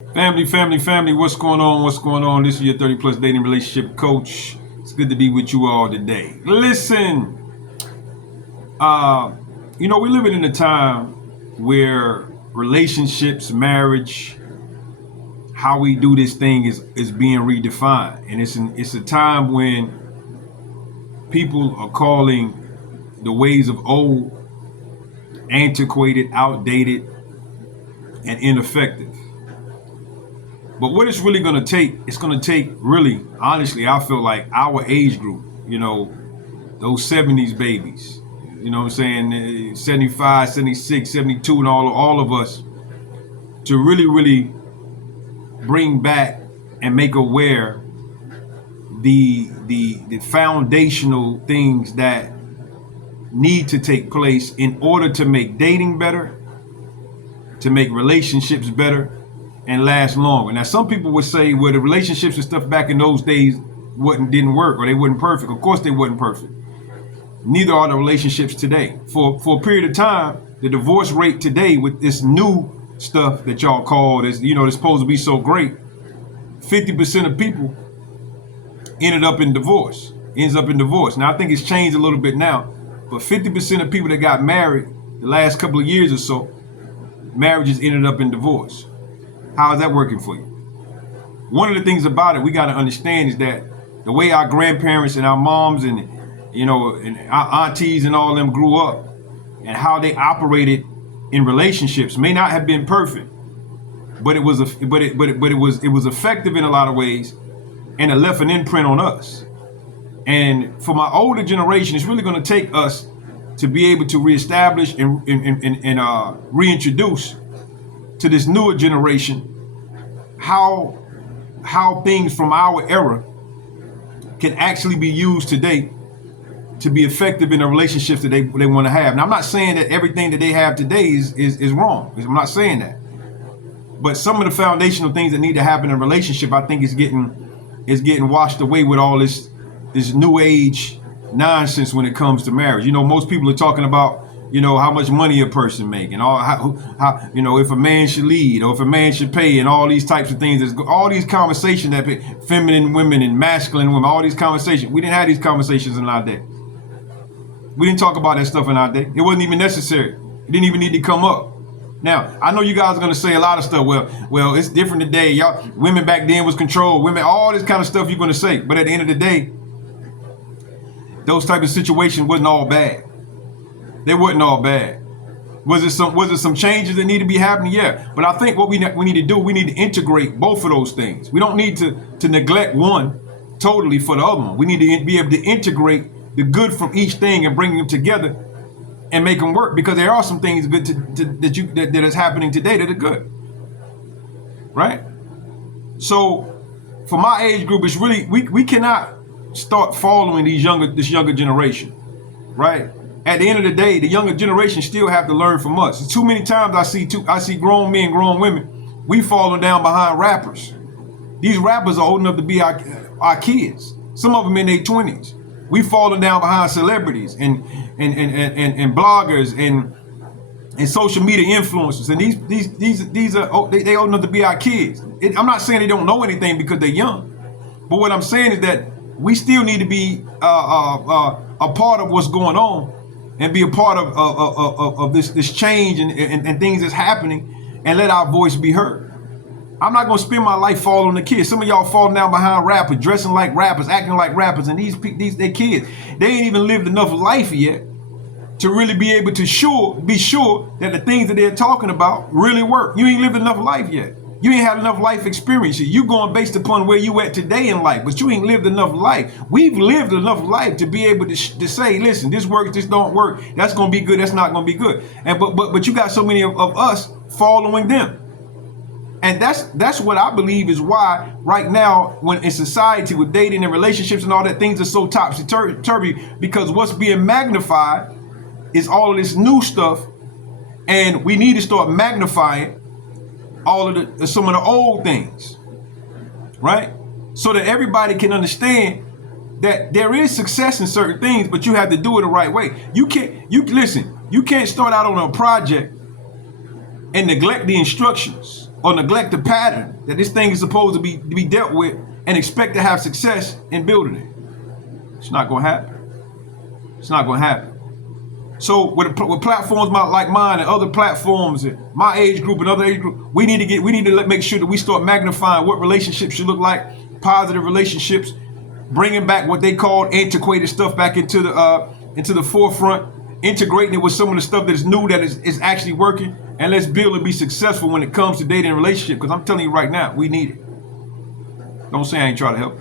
Family, what's going on? What's going on? This is your 30 plus dating relationship coach. It's good to be with you all today. Listen, uh, we're living in a time where relationships, marriage, how we do this thing is being redefined. And it's a time when people are calling the ways of old antiquated, outdated, and ineffective. But what it's really going to take, it's going to take really, honestly, I feel like our age group, those 70s babies, you know what I'm saying, 75, 76, 72, and all of us to really bring back and make aware the foundational things that need to take place in order to make dating better, to make relationships better, and last longer. Now, some people would say, well, the relationships and stuff back in those days didn't work, or they weren't perfect. Of course, they weren't perfect. Neither are the relationships today. For a period of time, the divorce rate today with this new stuff that y'all call this, it's supposed to be so great. 50% of people ends up in divorce. Now, I think it's changed a little bit now, but 50% of people that got married the last couple of years or so, marriages ended up in divorce. How is that working for you? One of the things about it we got to understand is that the way our grandparents and our moms and our aunties and all of them grew up and how they operated in relationships may not have been perfect, but it was effective in a lot of ways, and it left an imprint on us. And for my older generation, it's really going to take us to be able to reestablish and reintroduce to this newer generation how things from our era can actually be used today to be effective in the relationships that they want to have. Now, I'm not saying that everything that they have today is wrong. I'm not saying that. But some of the foundational things that need to happen in a relationship, I think is getting washed away with all this new age nonsense when it comes to marriage. Most people are talking about how much money a person make, and all how if a man should lead or if a man should pay, and all these types of things. There's all these conversations that feminine women and masculine women, all these conversations. We didn't have these conversations in our day. We didn't talk about that stuff in our day. It wasn't even necessary. It didn't even need to come up. Now, I know you guys are going to say a lot of stuff. Well, it's different today. Y'all, women back then was controlled. Women, all this kind of stuff you're going to say. But at the end of the day, those type of situations wasn't all bad. They wasn't all bad. Was it some changes that need to be happening? Yeah. But I think what we need to do, we need to integrate both of those things. We don't need to neglect one totally for the other one. We need to be able to integrate the good from each thing and bring them together and make them work, because there are some things good that is happening today that are good, right? So for my age group, it's really we cannot start following this younger generation, right? At the end of the day, the younger generation still have to learn from us. Too many times I see grown men, grown women, we falling down behind rappers. These rappers are old enough to be our kids. Some of them in their 20s. We falling down behind celebrities and bloggers and social media influencers, and these are they old enough to be our kids. I'm not saying they don't know anything because they're young, but what I'm saying is that we still need to be a part of what's going on and be a part of this change and things that's happening, and let our voice be heard. I'm not gonna spend my life following the kids. Some of y'all falling down behind rappers, dressing like rappers, acting like rappers, and these they kids, they ain't even lived enough life yet to really be able to be sure that the things that they're talking about really work. You ain't lived enough life yet. You ain't had enough life experience. You going based upon where you at today in life, but you ain't lived enough life. We've lived enough life to be able to say, listen, this works, this don't work. That's gonna be good. That's not gonna be good. And but you got so many of us following them. And that's what I believe is why right now, when in society with dating and relationships and all that, things are so topsy-turvy, because what's being magnified is all of this new stuff, and we need to start magnifying all of some of the old things, right? So that everybody can understand that there is success in certain things, but you have to do it the right way. You can't start out on a project and neglect the instructions, or neglect the pattern that this thing is supposed to be dealt with and expect to have success in building it. It's not going to happen. It's not going to happen. So with platforms like mine and other platforms, and my age group and other age group, we need to make sure that we start magnifying what relationships should look like, positive relationships, bringing back what they call antiquated stuff back into the forefront, integrating it with some of the stuff that is new, that is actually working, and let's build and be successful when it comes to dating and relationship. Because I'm telling you right now, we need it. Don't say I ain't trying to help.